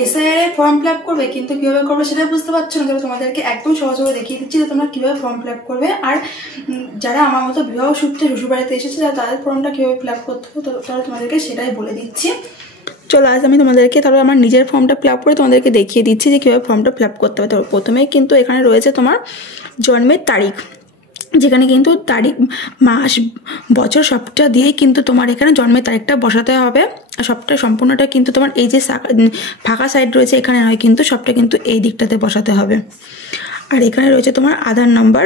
SIR এর form fill up করবে, কিন্তু কিভাবে করবে সেটা বুঝতে পারছো না। তবে তোমাদেরকে একদম সহজভাবে দেখিয়ে দিচ্ছি যে তোমরা কিভাবে ফর্ম ফিল আপ করবে। আর যারা আমার মতো বিবাহ সূত্রে শ্বশুর বাড়িতে এসেছে তাদের ফর্মটা কিভাবে ফিল আপ করতে হবে তাহলে তোমাদেরকে সেটাই বলে দিচ্ছি। চলো আজ আমি তোমাদেরকে তাহলে আমার নিজের ফর্মটা ফিল আপ করে তোমাদেরকে দেখিয়ে দিচ্ছি যে কীভাবে ফর্মটা ফিল আপ করতে হবে। তো প্রথমেই কিন্তু এখানে রয়েছে তোমার জন্মের তারিখ, যেখানে কিন্তু তারিখ মাস বছর সবটা দিয়েই কিন্তু তোমার এখানে জন্মের তারিখটা বসাতে হবে। সবটা সম্পূর্ণটা কিন্তু তোমার এই যে ফাঁকা সাইড রয়েছে এখানে নয়, কিন্তু সবটা কিন্তু এই দিকটাতে বসাতে হবে। আর এখানে রয়েছে তোমার আধার নাম্বার,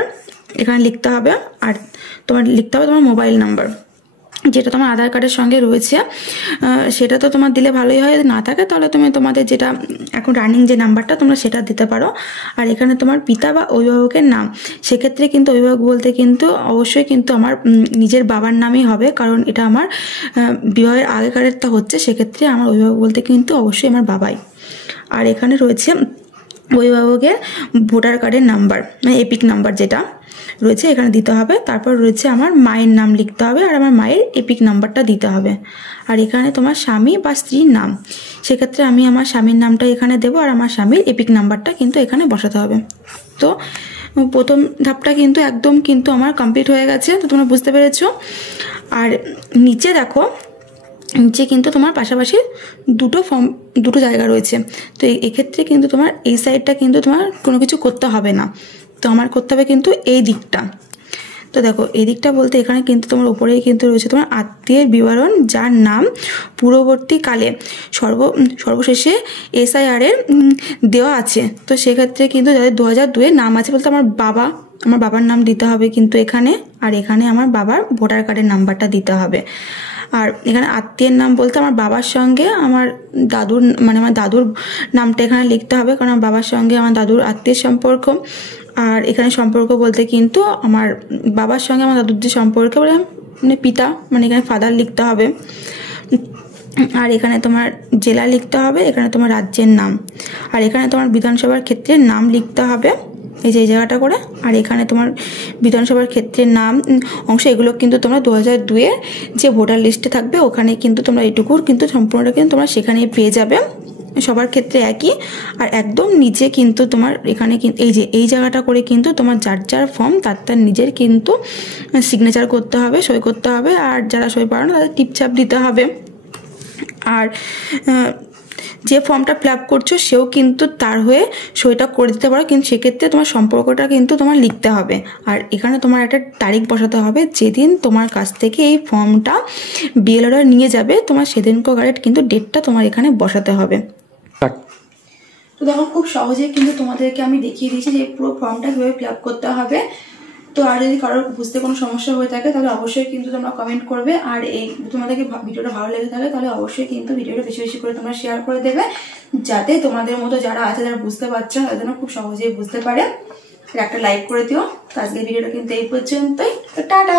এখানে লিখতে হবে। আর তোমার লিখতে হবে তোমার মোবাইল নাম্বার, যেটা তোমার আধার কার্ডের সঙ্গে রয়েছে সেটা তো তোমার দিলে ভালোই হয়। না থাকে তাহলে তুমি তোমাদের যেটা এখন রানিং যে নাম্বারটা তোমরা সেটা দিতে পারো। আর এখানে তোমার পিতা বা অভিভাবকের নাম, সেক্ষেত্রে কিন্তু অভিভাবক বলতে কিন্তু অবশ্যই কিন্তু আমার নিজের বাবার নামই হবে, কারণ এটা আমার বিবাহের আগেকারেরটা হচ্ছে, সেক্ষেত্রে আমার অভিভাবক বলতে কিন্তু অবশ্যই আমার বাবাই। আর এখানে রয়েছে অভিভাবকের ভোটার কার্ডের নাম্বার, মানে এপিক নাম্বার যেটা রয়েছে এখানে দিতে হবে। তারপর রয়েছে আমার মায়ের নাম লিখতে হবে, আর আমার মায়ের এপিক নাম্বারটা দিতে হবে। আর এখানে তোমার স্বামী বা স্ত্রীর নাম, সেক্ষেত্রে আমি আমার স্বামীর নামটা এখানে দেবো, আর আমার স্বামীর এপিক নাম্বারটা কিন্তু এখানে বসাতে হবে। তো প্রথম ধাপটা কিন্তু একদম কিন্তু আমার কমপ্লিট হয়ে গেছে, তো তোমরা বুঝতে পেরেছো। আর নিচে দেখো, নিচে কিন্তু তোমার পাশাপাশি দুটো জায়গা রয়েছে। তো এক্ষেত্রে কিন্তু তোমার এই সাইডটা কিন্তু তোমার কোনো কিছু করতে হবে না, তো আমার করতে হবে কিন্তু এই দিকটা। তো দেখো এই দিকটা বলতে এখানে কিন্তু তোমার উপরেই কিন্তু রয়েছে তোমার আত্মীয়ের বিবরণ, যার নাম পূর্ববর্তীকালে সর্বশেষে এসআইআর এর দেওয়া আছে। তো সেক্ষেত্রে কিন্তু যাদের 2002-এর নাম আছে বলতে আমার বাবার নাম দিতে হবে কিন্তু এখানে। আর এখানে আমার বাবার ভোটার কার্ডের নাম্বারটা দিতে হবে। আর এখানে আত্মীয়ের নাম বলতে আমার বাবার সঙ্গে আমার দাদুর, মানে আমার দাদুর নামটা এখানে লিখতে হবে, কারণ আমার বাবার সঙ্গে আমার দাদুর আত্মীয়ের সম্পর্ক। আর এখানে সম্পর্ক বলতে কিন্তু আমার বাবার সঙ্গে আমার দাদুর যে সম্পর্ক মানে পিতা, মানে এখানে ফাদার লিখতে হবে। আর এখানে তোমার জেলা লিখতে হবে, এখানে তোমার রাজ্যের নাম। আর এখানে তোমার বিধানসভার ক্ষেত্রের নাম লিখতে হবে, এই যে এই জায়গাটা করে। আর এখানে তোমার বিধানসভার ক্ষেত্রের নাম অংশ, এগুলো কিন্তু তোমরা 2002-এর যে ভোটার লিস্টে থাকবে ওখানে কিন্তু তোমরা এইটুকুর কিন্তু সম্পূর্ণটা কিন্তু তোমরা সেখানেই পেয়ে যাবে, সবার ক্ষেত্রে একই। আর একদম নিচে কিন্তু তোমার এখানে এই যে এই জায়গাটা করে কিন্তু তোমার যার যার ফর্ম তার নিজের কিন্তু সিগনেচার করতে হবে, সই করতে হবে। আর যারা সই পারো না তাদের টিপছাপ দিতে হবে। আর যে ফর্মটা ফিল আপ করছো সেও কিন্তু তার হয়ে সইটা করে দিতে পারো, কিন্তু সেক্ষেত্রে তোমার সম্পর্কটা কিন্তু তোমার লিখতে হবে। আর এখানে তোমার একটা তারিখ বসাতে হবে, যেদিন তোমার কাছ থেকে এই ফর্মটা বিএলআর নিয়ে যাবে তোমার সেদিনকার কিন্তু ডেটটা তোমার এখানে বসাতে হবে। তো দেখো খুব সহজে কিন্তু তোমাদেরকে আমি দেখিয়ে দিয়েছি যে পুরো ফর্মটা কীভাবে ফিল আপ করতে হবে। তো আর যদি কারোর বুঝতে কোনো সমস্যা হয়ে থাকে তাহলে অবশ্যই কিন্তু তোমরা কমেন্ট করবে। আর এই তোমাদেরকে ভিডিওটা ভালো লেগে থাকে তাহলে অবশ্যই কিন্তু ভিডিওটা বেশি বেশি করে তোমরা শেয়ার করে দেবে, যাতে তোমাদের মতো যারা আছে যারা বুঝতে পারছো না তাদের জন্য খুব সহজেই বুঝতে পারে। একটা লাইক করে দিও। তো আজকের ভিডিওটা কিন্তু এই পর্যন্তই। টাটা।